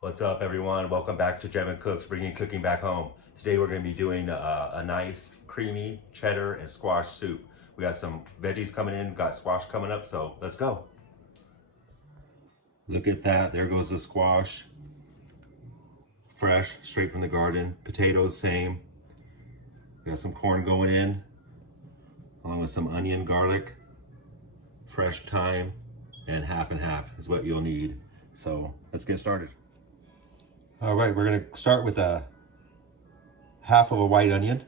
What's up, everyone? Welcome back to Gem and Cooks, bringing cooking back home. Today we're going to be doing a nice creamy cheddar and squash soup. We got some veggies coming in, got squash coming up, so let's go. Look at that, there goes the squash. Fresh, straight from the garden. Potatoes, same. We got some corn going in, along with some onion, garlic, fresh thyme, and half is what you'll need. So let's get started. All right, we're gonna start with a half of a white onion.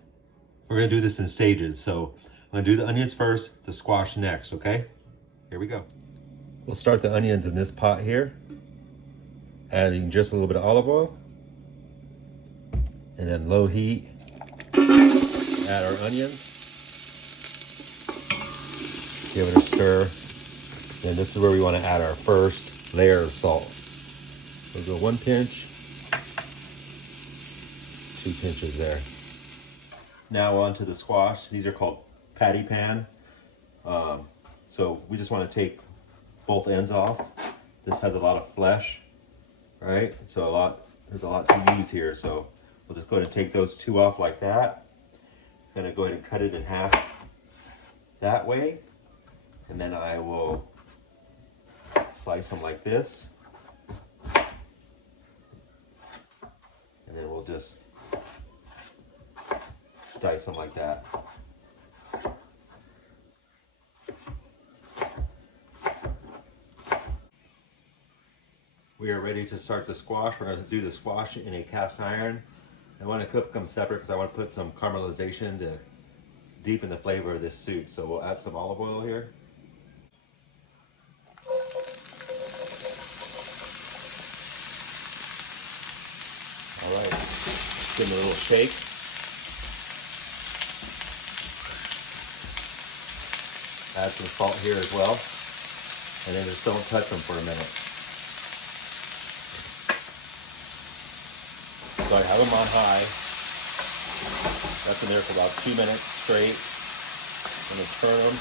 We're gonna do this in stages. So I'm gonna do the onions first, the squash next, okay? Here we go. We'll start the onions in this pot here, adding just a little bit of olive oil, and then low heat, add our onions, give it a stir. Then this is where we wanna add our first layer of salt. We'll go 1 pinch, 2 pinches there. Now on to the squash. These are called patty pan. So we just want to take both ends off. This has a lot of flesh, right? So there's a lot to use here. So we'll just go ahead and take those two off like that. Gonna go ahead and cut it in half that way. And then I will slice them like this. And then we'll just dice them like that. We are ready to start the squash. We're going to do the squash in a cast iron. I want to cook them separate because I want to put some caramelization to deepen the flavor of this soup. So we'll add some olive oil here. All right, give them a little shake. Add some salt here as well, and then just don't touch them for a minute. So I have them on high. That's in there for about 2 minutes straight. I'm gonna turn them.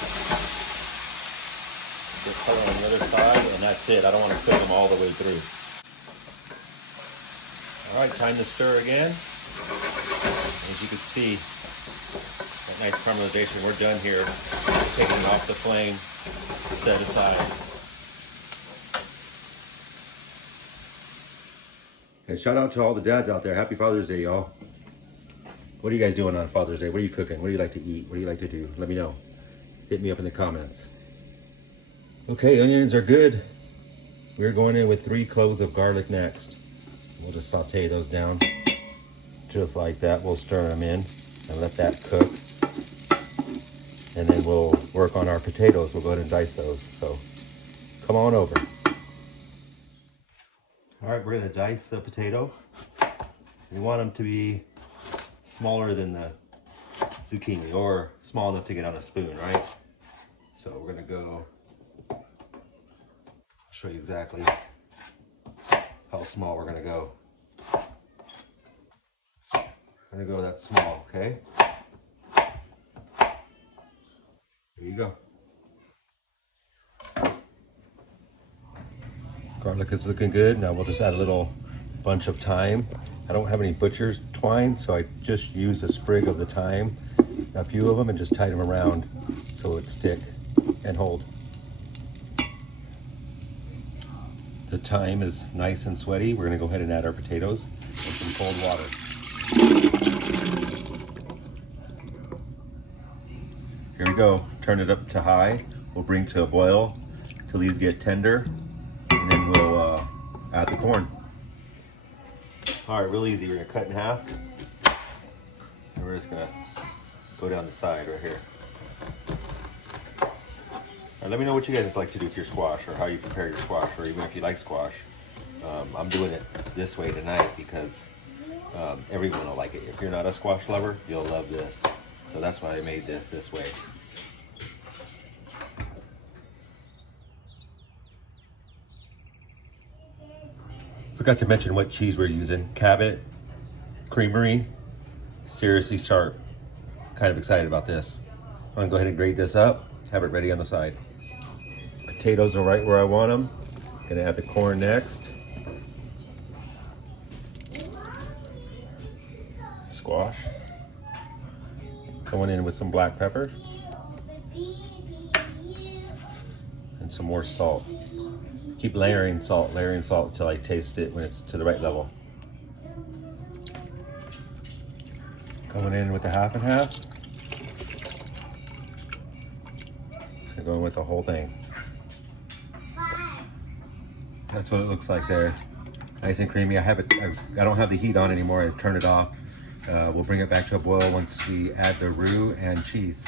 Just cut on the other side, and that's it. I don't want to cook them all the way through. All right, time to stir again. As you can see, that nice caramelization. We're done here. Taking it off the flame, set aside. And shout out to all the dads out there. Happy Father's Day, y'all. What are you guys doing on Father's Day? What are you cooking? What do you like to eat? What do you like to do? Let me know. Hit me up in the comments. Okay, onions are good. We're going in with 3 cloves of garlic next. We'll just saute those down just like that. We'll stir them in and let that cook. And then we'll work on our potatoes. We'll go ahead and dice those. So come on over. All right, we're gonna dice the potato. You want them to be smaller than the zucchini or small enough to get on a spoon, right? So we're gonna go, I'll show you exactly how small we're gonna go. I'm gonna go that small, okay? There you go. Garlic is looking good. Now we'll just add a little bunch of thyme. I don't have any butcher's twine, so I just used a sprig of the thyme, a few of them, and just tied them around so it stick and hold. The thyme is nice and sweaty. We're gonna go ahead and add our potatoes and some cold water. Here we go. Turn it up to high. We'll bring to a boil till these get tender, and then we'll add the corn. All right, real easy. We're gonna cut in half, and we're just gonna go down the side right here. And let me know what you guys like to do with your squash, or how you prepare your squash, or even if you like squash. I'm doing it this way tonight because everyone will like it. If you're not a squash lover, you'll love this. So that's why I made this way. Forgot to mention what cheese we're using. Cabot, Creamery, seriously sharp. Kind of excited about this. I'm gonna go ahead and grate this up, have it ready on the side. Potatoes are right where I want them. Gonna add the corn next. squash. Going in with some black pepper. And some more salt. Keep layering salt until I taste it when it's to the right level. Going in with the half and half. And going with the whole thing. That's what it looks like there. Nice and creamy. I don't have the heat on anymore. I've turned it off. We'll bring it back to a boil once we add the roux and cheese.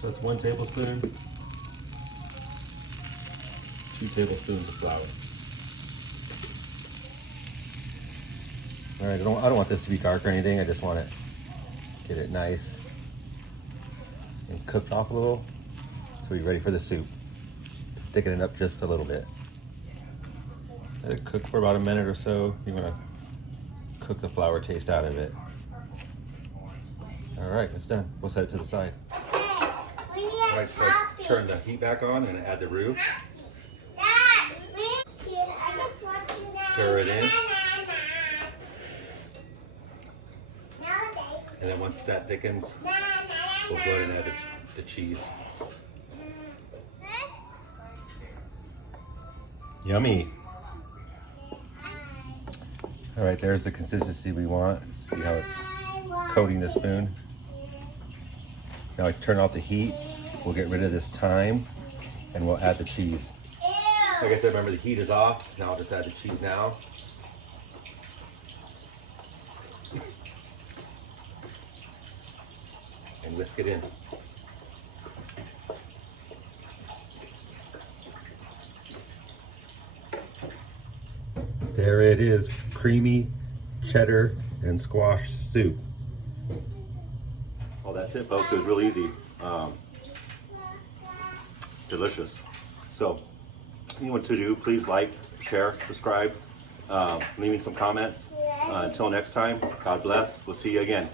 So it's 1 tablespoon, 2 tablespoons of flour. All right, I don't want this to be dark or anything. I just want to get it nice and cooked off a little so we're ready for the soup. Thicken it up just a little bit. Let it cook for about a minute or so. You want to cook the flour taste out of it. All right, it's done. We'll set it to the side. All right, so turn the heat back on and add the roux. Stir it in. And then once that thickens, we'll go ahead and add the cheese. Yummy. All right, there's the consistency we want. See how it's coating the spoon. Now I turn off the heat. We'll get rid of this thyme and we'll add the cheese. Like I said, remember the heat is off. Now I'll just add the cheese now. And whisk it in. There it is, creamy cheddar and squash soup. Well, that's it, folks. It was real easy. Delicious. So, anyone to do, please like, share, subscribe, leave me some comments. Until next time, God bless. We'll see you again.